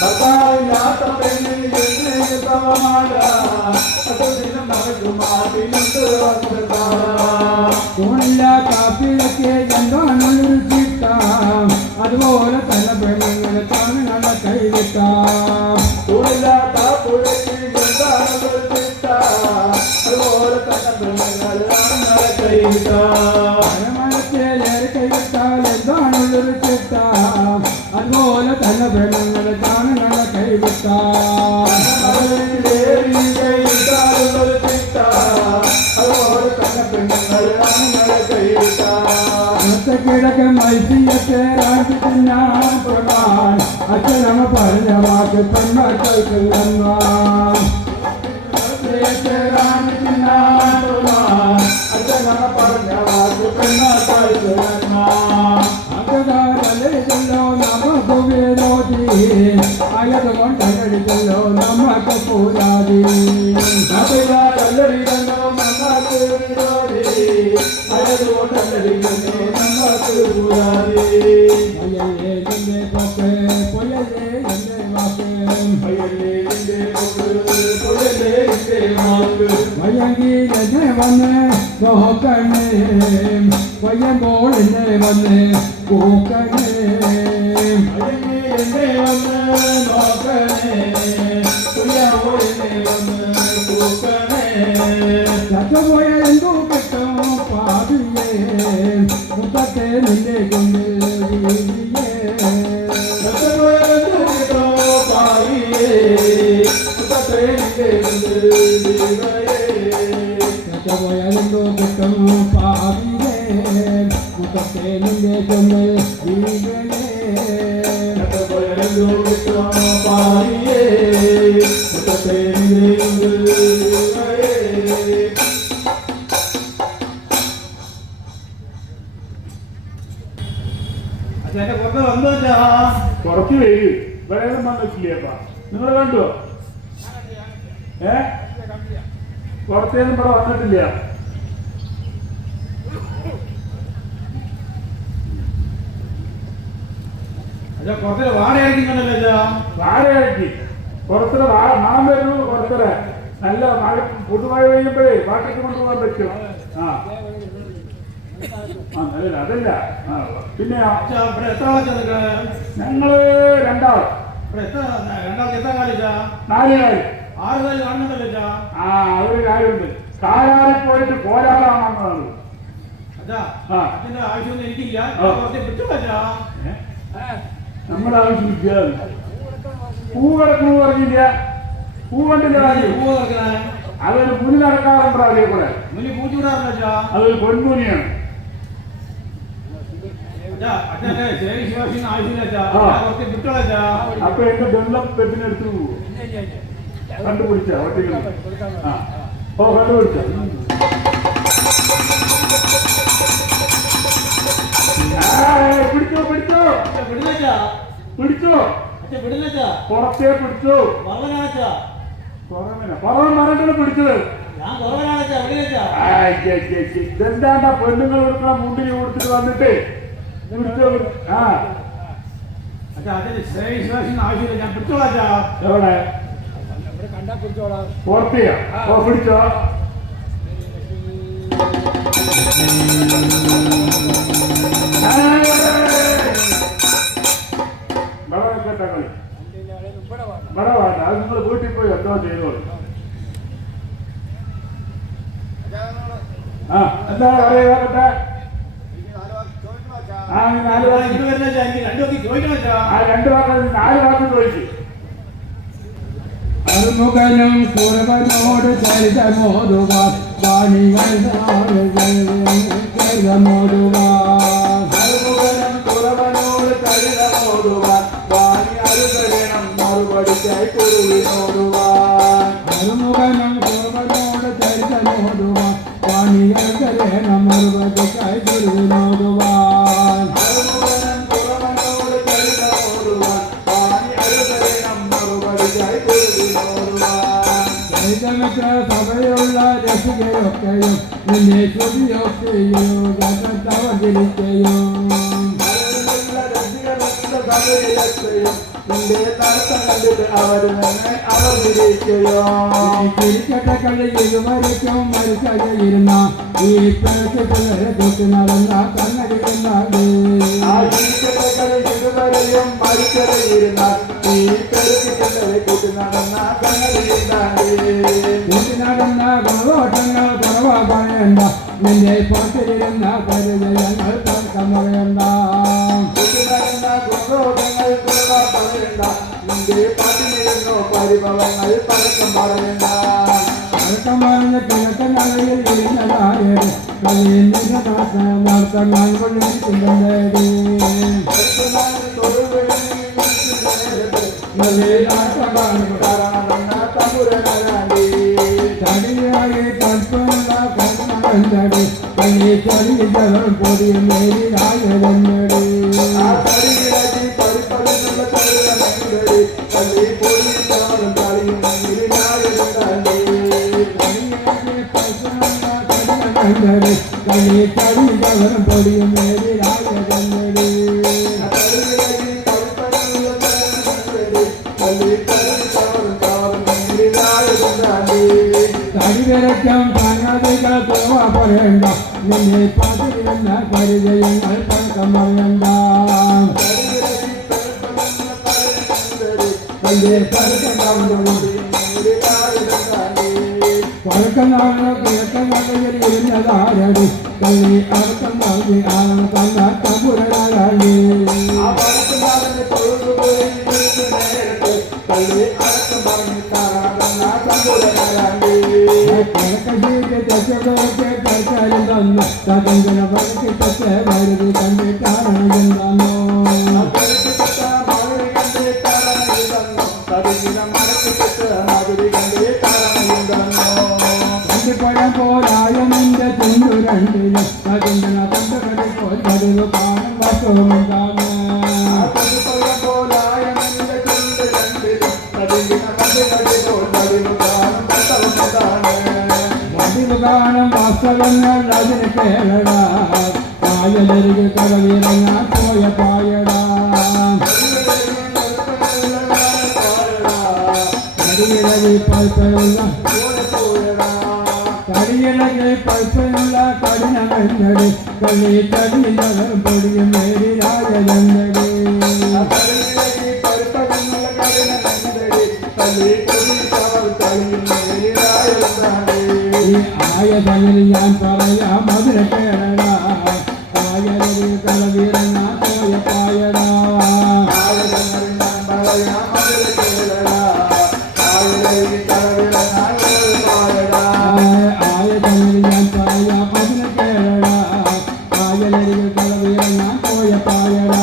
ഭർത്താവില്ലാത്ത പെണ്ണിന് എന്തിന് സമമാല കട്ടുതിന് നടക്ക് മാറ്റിനുണ്ട് അംശത്താല ൂണില്ല കാപ്പിയൊക്കെ എന്താണൊരു ചിട്ട അതുപോലെ തന്നെ പെണ്ണുങ്ങളെ താനുങ്ങളെ കൈവിട്ടാം ൂണില്ലാത്ത പുഴയ്ക്ക് എന്താണെന്നൊരു ചിട്ട അതുപോലെ തന്നെ പെണ്ണുങ്ങൾ ആണുങ്ങളെ കൈവിട്ടാം മരമരത്തേലേറെ കൈവിട്ടാൽ എന്താണുള്ളൊരു ചിട്ട അതുപോലെ തന്നെ പെണ്ണുങ്ങളെ താനുങ്ങളെ കൈവിട്ടാം കിഴക്ക് മത്സ്യത്തെ രാജി തിന്നാൻ പ്രധാൻ അച്ഛനമ്മ പറഞ്ഞ വാക്ക് പെൺമക്കൾക്ക് രാജി തിന്നാൻ പ്രധാൻ അച്ഛനമ്മ പറഞ്ഞ വാക്ക് പെൺമക്കൾക്ക് അകതാരല്ലോ നമുക്ക് വിരോധി അയതുകൊണ്ടല്ലോ നമുക്ക് പൂരാതി അകതാരല്ലോ നമുക്ക് വിരോധി അയതുകൊണ്ടല്ലോ നമുക്ക് പൂരാതി അയ്യേ നിന്റെ പൊക്കെ പൊയ്യേ എന്റെ വാക്ക് വയ്യെങ്കിൽ എന്നെ വന്ന് നോക്കണേ വയ്യുമ്പോൾ എന്നെ വന്ന് കൂക്കണേ എന്നെ വന്ന് നോക്കണേ ചത്തുപോയ എന്തോ കിട്ടും പാതിയേ മുഖത്തെ നിന്റെ കൊണ്ട് ചത്തുപോയാലെന്തോ കിട്ടും പാതിയേ മുഖത്തെ നിന്റെ കൊണ്ട് അച്ഛന്റെ പുറത്ത് വന്നു വെച്ചാ കുറച്ച് പേര് വേഗം വന്നിട്ടില്ലേപ്പാ നിങ്ങൾ കണ്ടോ പുറത്തേന്നും ഇവിടെ വന്നിട്ടില്ല അച്ഛാ പുറത്ത് വാടകയ്ക്കുന്നുണ്ടല്ലോ അച്ഛാ വാടകയ്ക്ക് പുറത്തിടെ മണം വരുന്നു പുറത്തിടെ നല്ല മഴ പുതുമഴ പെയ്യുമ്പോഴേ പാട്ടിട്ട് കൊണ്ടുപോകാൻ പറ്റും അല്ല അതല്ല പിന്നെ അച്ഛാ ഇവിടെ എത്ര ആളാ നിൽക്കണേ ഞങ്ങള് രണ്ടാൾ ഇവിടെ രണ്ടാൾക്ക് എത്ര കാലിച്ചാ 4 കാര്യം 6 കാല് കാണുന്നുണ്ടല്ലോ അച്ഛാ അതൊരു കാര്യമുണ്ട് കാരാറിൽ പോയിട്ട് പോരാടാണെന്നാണ് അച്ഛാ അച്ഛന്റെ ആവശ്യമൊന്നും എനിക്കില്ല ആ. പുറത്തെ വിട്ടു അച്ഛാ നമ്മുടെ ആവശ്യമില്ല പൂ കിടക്കണു പറഞ്ഞില്ല പൂ കണ്ടില്ല കാര്യം പൂവ് നടക്കണേ അതൊരു പുലി നടക്കാറുണ്ടോ അതേപോലെ മുന്നിൽ പൂച്ചു വിടാറില്ല അച്ഛാ അതൊരു പൊൻപൂനിയാണ് അച്ഛാ അച്ഛന്റെ ശരി ശിവാസിന് ആവശ്യമില്ല അച്ഛാ ആ. പുറത്തെ വിട്ടോളച്ചാ അപ്പൊ എന്റെ വെള്ളം പെട്ടിനെടുത്ത് പോവോ കണ്ടുപിടിച്ച ഒറ്റയ്ക്ക് കണ്ടുപിടിച്ച പിടിച്ചോ പിടിച്ചോ വിടുന്നച്ചാ പിടിച്ചോ അച്ഛാ വിടുന്നച്ചാ പുറത്തേ പിടിച്ചോ കുറവനാണച്ചാ പറവൻ മരങ്ങൾ പിടിച്ചത് ഞാൻ കുറവനാണച്ചാ വിടുന്നച്ചാ ഇതെന്താണ്ടാ പെണ്ണുങ്ങൾ കൊടുക്കുന്ന മുണ്ടിൽ കൊടുത്തിട്ട് വന്നിട്ട് പിടിച്ചോ അച്ഛാ അതിന്റെ ശരി ശിവാസിന് ആവശ്യമില്ല ഞാൻ വിട്ടോളച്ചാ എവിടെ പുറത്തെയാ പിടിച്ചോ കളി ഇവിടെ വേണ്ട അത് നിങ്ങൾ വീട്ടിൽ പോയി എന്തോ ചെയ്തോളൂ എന്താ പറയുക നീ 4 വാക്ക് ഇത് വരുന്നച്ചാ എനിക്ക് രണ്ടു നോക്കി ചോദിക്കണച്ചാ 2 വാക്ക് 4 വാക്ക് ചോദിച്ചു അറുമുഖനും കുറവനോട് ചരിതമോതുവാൻ വാണികൾ ചരിതമോതുവാൻ അറുമുഖനും കുറവനോട് ചരിതമോതുവാൻ വാണി അരുകരണം മറുപടിക്കായി കുരുവിനോടുവാൻ അറുമുഖനും കുറവനോട് ചരിതമോതുവാൻ വാണികൾ ചരണം മറുപടിക്കായി കുരുവിനോടുവാൻ അറുമുഖനും കുറവനോട് ചരിതമോതുവാൻ വാണി അരുകരണം ചൈതന്യത്തെ സഭയുള്ള രസികരൊക്കെയും നിന്നെ ചൊല്ലിയൊക്കെയും അവതരിക്കുകയും ചിരിക്കട്ടെ കളിയും മരിക്കും മരിച്ചകയിരുന്ന ഈ പിഴച്ചിട്ട് തൊട്ട് നടന്ന കണ്ണടിയുണ്ടാകെ നടന്ന ഗുണദോഷങ്ങൾ കുറവാ പറയണ്ട നിന്റെ പുറത്തിരുന്ന പരിചയങ്ങൾ തർക്കം പറയണ്ട പരിഭവങ്ങൾ പരക്കം പറയണ്ട തർക്കം പറഞ്ഞ കിഴക്കനടയിൽ ഇരുന്നതായത് നടത്തങ്ങൾ കൊണ്ടിരിക്കുന്നത് ചടിയായി കൽപ്പന കണ്ണടി കണ്ണി ചടികൾ പൊടിയ മേലിലായതെന്നടി കണ്ണി ചടികൾ പൊടിയ മേലിലായതെന്നടി തടിവിരക്കം സംഗതികൾ കുറവാ പറയണ്ട നിന്നെ പതിരുന്ന പരിചയങ്ങൾ തർക്കം പറയണ്ട പഴക്കനാള കിഴക്കനടയിൽ ഇരുന്നതാരടി കള്ളി അർത്ഥം നൽകി ആണ് തന്ന തമ്പുരാളി ചർച്ചാലും തന്നു തകഞ്ചന പഴക്കിട്ട വരുതി കണ്ടിട്ടാണ് എന്താണോ കണ്ടിപ്പഴം പോലായ നിന്റെ ചുണ്ടു രണ്ടിലും തകഞ്ചന തന്റെ പോൽ പതിവ് കാണും വശവുമെന്താണ് പതിവ് കാണും വാസ്തവങ്ങൾ അതിന് കേളടാ കായലരികെ കടവിറങ്ങാൻ പോയ പായടാ കടിയിളകി പൽപ്പനുള്ള കഠിനമെന്നടി കളി കടിയിലവർ പൊടിയും മേലിലായതെന്നടി ഈ ആയതനിൽ ഞാൻ പറയാം അതിനെ കേളടാ കായലരികെ കടവിറങ്ങാൻ പോയ പായടാ ആയതനിൽ ഞാൻ പറയാം അതിനെ കേളടാ കായലരികെ കടവിറങ്ങാൻ പോയ പായടാ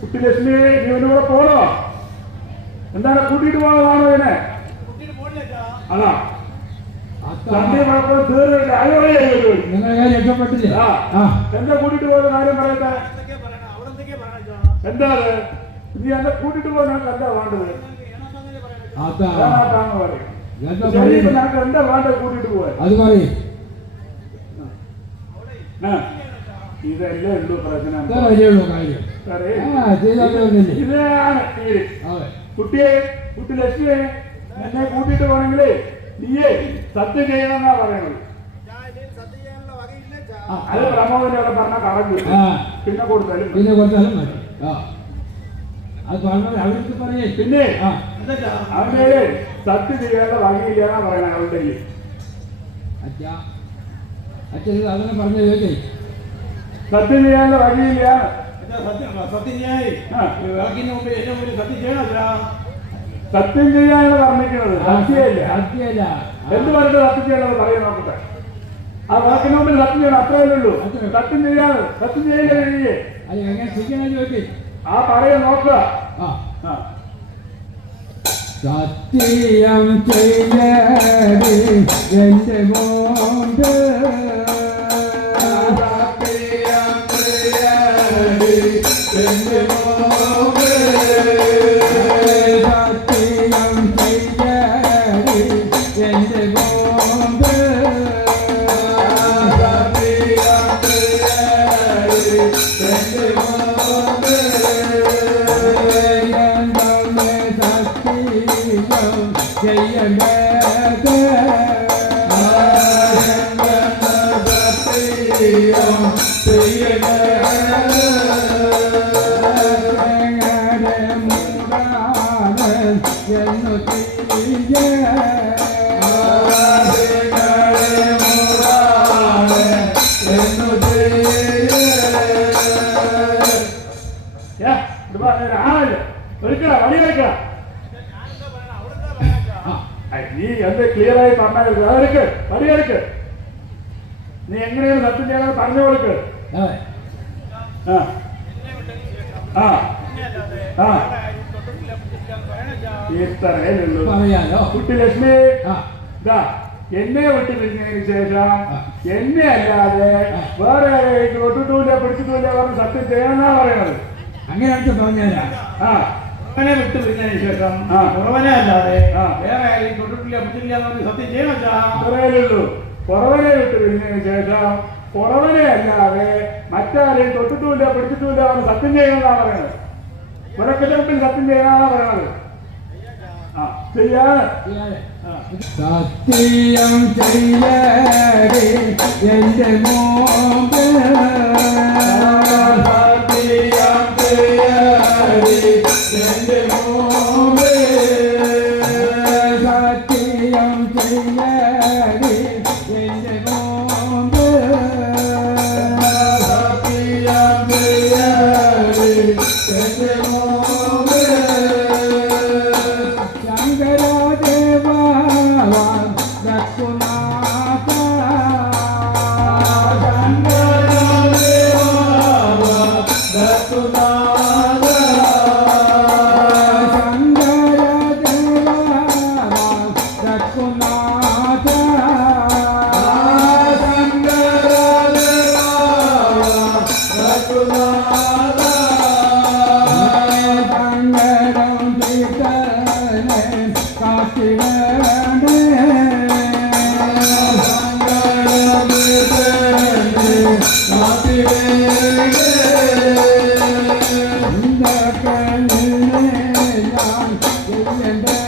കുട്ടിലക്ഷ്മി നീ ഇവനൂടെ പോണോ എന്താണ് കൂട്ടിയിട്ട് പോകുന്നതാണോ ഇതിനെ അതാ സന്ധ്യ കുഴപ്പം തീർന്നില്ല നിങ്ങളെ കാര്യം രക്ഷപ്പെട്ടില്ലേ എന്താ കൂട്ടിട്ട് പോകുന്ന കാര്യം പറയട്ടെ എന്താ നീ എന്നെ കൂട്ടിട്ട് പോകുന്ന എന്താ വേണ്ടത് ഞങ്ങൾക്ക് എന്താ വേണ്ടത് കൂട്ടിട്ട് പോവാൻ അത് പറയും ഇതല്ലേ ഉള്ളൂ പ്രശ്നം കാര്യമുള്ളൂ കാര്യം ഇതാണ് കുട്ടിയെ കുട്ടി ലക്ഷ്മിയെ എന്നെ കൂട്ടിട്ട് പോകണമെങ്കിലേ നീയേ സത്യം ചെയ്യണമെന്നാ പറയണത് അത് പ്രമോദനോടെ പറഞ്ഞ കറങ്ങി പിന്നെ കൊടുത്താലും മതി അത് പറഞ്ഞത് അവർക്ക് പറയേ പിന്നെ അവന്റെ സത്യം ചെയ്യാനുള്ള വകയില്ലാന്നാ പറയണ അവന്റെ അച്ഛൻ അങ്ങനെ പറഞ്ഞു കേട്ടേ സത്യം ചെയ്യാനുള്ള വകയില്ല സത്യം ചെയ്യാനാണ് പറഞ്ഞിരിക്കുന്നത് സത്യമല്ല എന്ത് പറഞ്ഞിട്ട് സത്യം ചെയ്യണമെന്ന് പറയാൻ നോക്കട്ടെ ആ വാക്കിന് മുമ്പിൽ സത്യം ചെയ്യണം അത്രയല്ലേ ഉള്ളൂ സത്യം ചെയ്യാതെ സത്യം ചെയ്യില്ല കഴിയേ എങ്ങനെ ശരിയാണെന്ന് ചോദിക്കേ ആ പറയാൻ നോക്കുക സത്യം ചെയ്യേ എന്റെ മോണ്ട് പറഞ്ഞാൽ അതെടുക്ക് പരിഗണിക്ക്. നീ എങ്ങനെയാണ് സത്യം ചെയ്യാൻ പറഞ്ഞു കൊടുക്ക്. അതെ ആ ആ ആ ഇത്രയുള്ളൂ. പറയാലോ. കുട്ടി ലക്ഷ്മി ആ ഇതാ എന്നെ വിട്ടു പിരിഞ്ഞതിന് ശേഷം എന്നെ അല്ലാതെ വേറെ തൊട്ടിട്ടില്ല പിടിച്ചിട്ടില്ല പറഞ്ഞ് സത്യം ചെയ്യണമെന്നാ പറയണത്. അങ്ങനെയാണെന്ന് പറഞ്ഞാലാ ആ ഉറവനെ വിട്ടു പിരിഞ്ഞതിന് ശേഷം ഉറവനെ അല്ലാതെ വേറെ ആരെയും തൊട്ടിട്ടില്ല പിടിച്ചിട്ടില്ല എന്ന് പറഞ്ഞ് സത്യം ചെയ്യണം വെച്ചാ അത്രയുള്ളൂ. കുറവനെ വിട്ടു പിരിഞ്ഞതിന് ശേഷം കുറവനെ അല്ലാതെ മറ്റാരെയും തൊട്ടിട്ടുമില്ല പിടിച്ചിട്ടുമില്ല പറഞ്ഞ് സത്യം ചെയ്യണമെന്നാ പറയണത്. ഇവരൊക്കെ മുമ്പിൽ സത്യം ചെയ്യാനാണ് പറയണത്. ആ ചെയ്യാതെ സത്യം ചെയ്യടി എന്റെ മോമ്പ് സത്യം ചെയ്യടി എന്റെ മോമ്പ് സത്യം ചെയ്യടി എന്റെ മോമ്പ് സത്യം ചെയ്യടി എന്റെ മോമ്പ് ശങ്കരദേവാ രഘുനാഥ ശങ്കരദേവാ രഘുനാഥ ശങ്കരദേവാ രഘുനാഥ ശങ്കരദേവാ രഘുനാഥ സങ്കടം തീർത്തനെ കാത്തിടണേ സങ്കടം തീർത്തനെ കാത്തിടണേ ഇതൊക്കെ നിന്നെ ഞാൻ ചെയ്യേണ്ടത്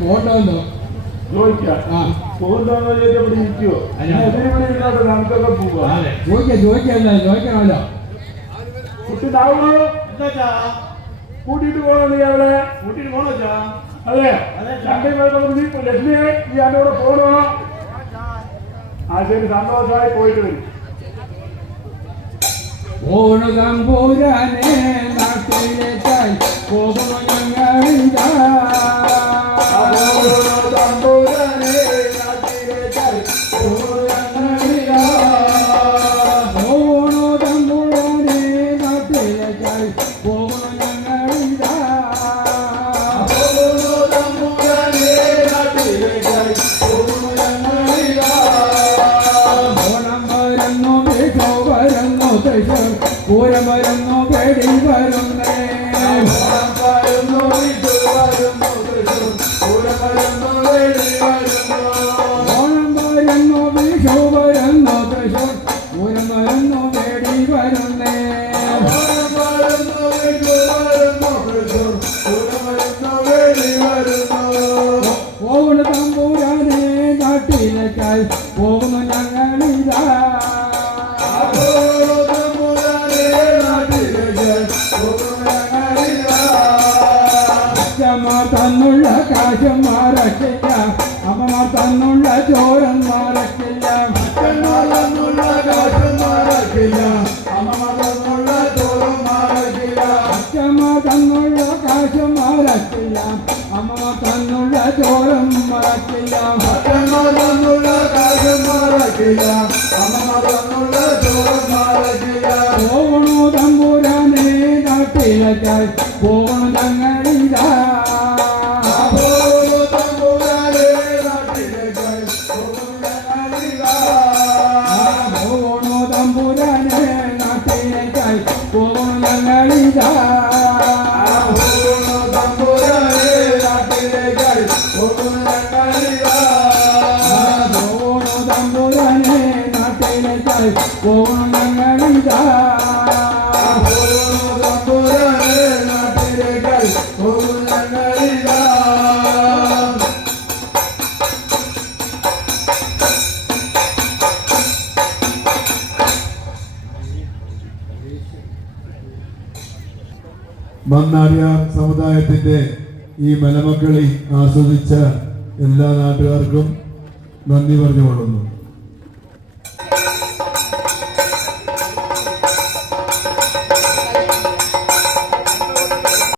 ഫോട്ടോ ഉണ്ടോ ചോദിക്കാം. പോകുന്നതാണോ ചോദിച്ചാൽ ഇവിടെ ഇരിക്കുവോ? ഇവിടെ ഇരുന്നോട്ട് നമുക്കൊക്കെ പോവാം. ചോദിക്കണമല്ലോ. കുട്ടി താവൂ എന്താ കൂട്ടിയിട്ട് പോകണം നീ അവിടെ. കൂട്ടിട്ട് പോണോ വെച്ചാ അതെ ലക്ഷ്മിയെ നീ അതിന്റെ കൂടെ പോകണോ? ആ ശരി, സന്തോഷമായി പോയിട്ട് വരും. ഓണു തമ്പുരാനെ നാട്ടിലേക്കായി പോകുന്നു ഞങ്ങളിതാ. തമ്പുരാനെ നാട്ടിലേക്കായി പോകുന്നു ഞങ്ങളിതാ. ഓണു തമ്പുരാനെ നാട്ടിലേക്കായി പോകുന്നു ഞങ്ങളിതാ. തമ്പുരാനെ നാട്ടിലേക്കായി പോകുന്നു ഞങ്ങളിതാ. ഓണം വരുന്നു വിഷു വരുന്നു തൃശ്ശൂർ പൂരം വരുന്നു വെടി വരുന്നേ. ഓണം വരുന്നു വിഷു വരുന്നു തൃശ്ശൂർ പൂരം വരുന്നു വെടി വരുന്നു. ഓണം വരുന്നു വിഷു വരുന്നു തൃശ്ശൂർ പൂരം വരുന്നു വെടി വരുന്നേ. ഓണം വരുന്നു വിഷു വരുന്നു തൃശ്ശൂർ പൂരം വരുന്നു വെടി വരുന്നു. ഓണ തമ്പുരാനെ നാട്ടിലേക്കായി പോകുന്നു ഞങ്ങളിതാ. തമ്പുരാനെ നാട്ടിലേക്കായി പോകുന്നു ഞങ്ങളിതാ. അച്ഛന്മാർ തന്നുള്ള കാശം മറക്കില്ല, അമ്മമാർ തന്നുള്ള ചോരം മറക്കില്ല. അച്ഛന്മാർ തന്നുള്ള കാശും മറക്കില്ല, അമ്മമാർ തന്നുള്ള ചോറും മറക്കില്ല. അച്ഛന്മാർ തന്നുള്ള കാശം മറക്കില്ല, അമ്മമാർ തന്നുള്ള ചോരം മറക്കില്ല. അച്ഛന്മാർ തന്നുള്ള കാശും മറക്കില്ല, അമ്മമാർ തന്നുള്ള ചോറും മറക്കില്ല. പോകണു തമ്പുരാനെ നാട്ടിലേക്കായി പോകണു ഞങ്ങളിതാ. തമ്പുരാനെ നാട്ടിലേക്കായി പോകുന്നു ഞങ്ങളിതാ. പോകണു തമ്പുരാനെ നാട്ടിലേക്കായി പോകണു ഞങ്ങളിതാ. തമ്പുരാനെ നാട്ടിലേക്കായി പോകുന്നു ഞങ്ങളിതാ. പോകണു തമ്പുരാനെ നാട്ടിലേക്കായി പോകണു ഞങ്ങളിതാ. തമ്പുരാനെ നാട്ടിലേക്കായി പോകുന്നു ഞങ്ങളിതാ. മന്നാടിയാർ സമുദായത്തിന്റെ ഈ മലമക്കളി ആസ്വദിച്ച എല്ലാ നാട്ടുകാർക്കും നന്ദി പറഞ്ഞുകൊള്ളുന്നു.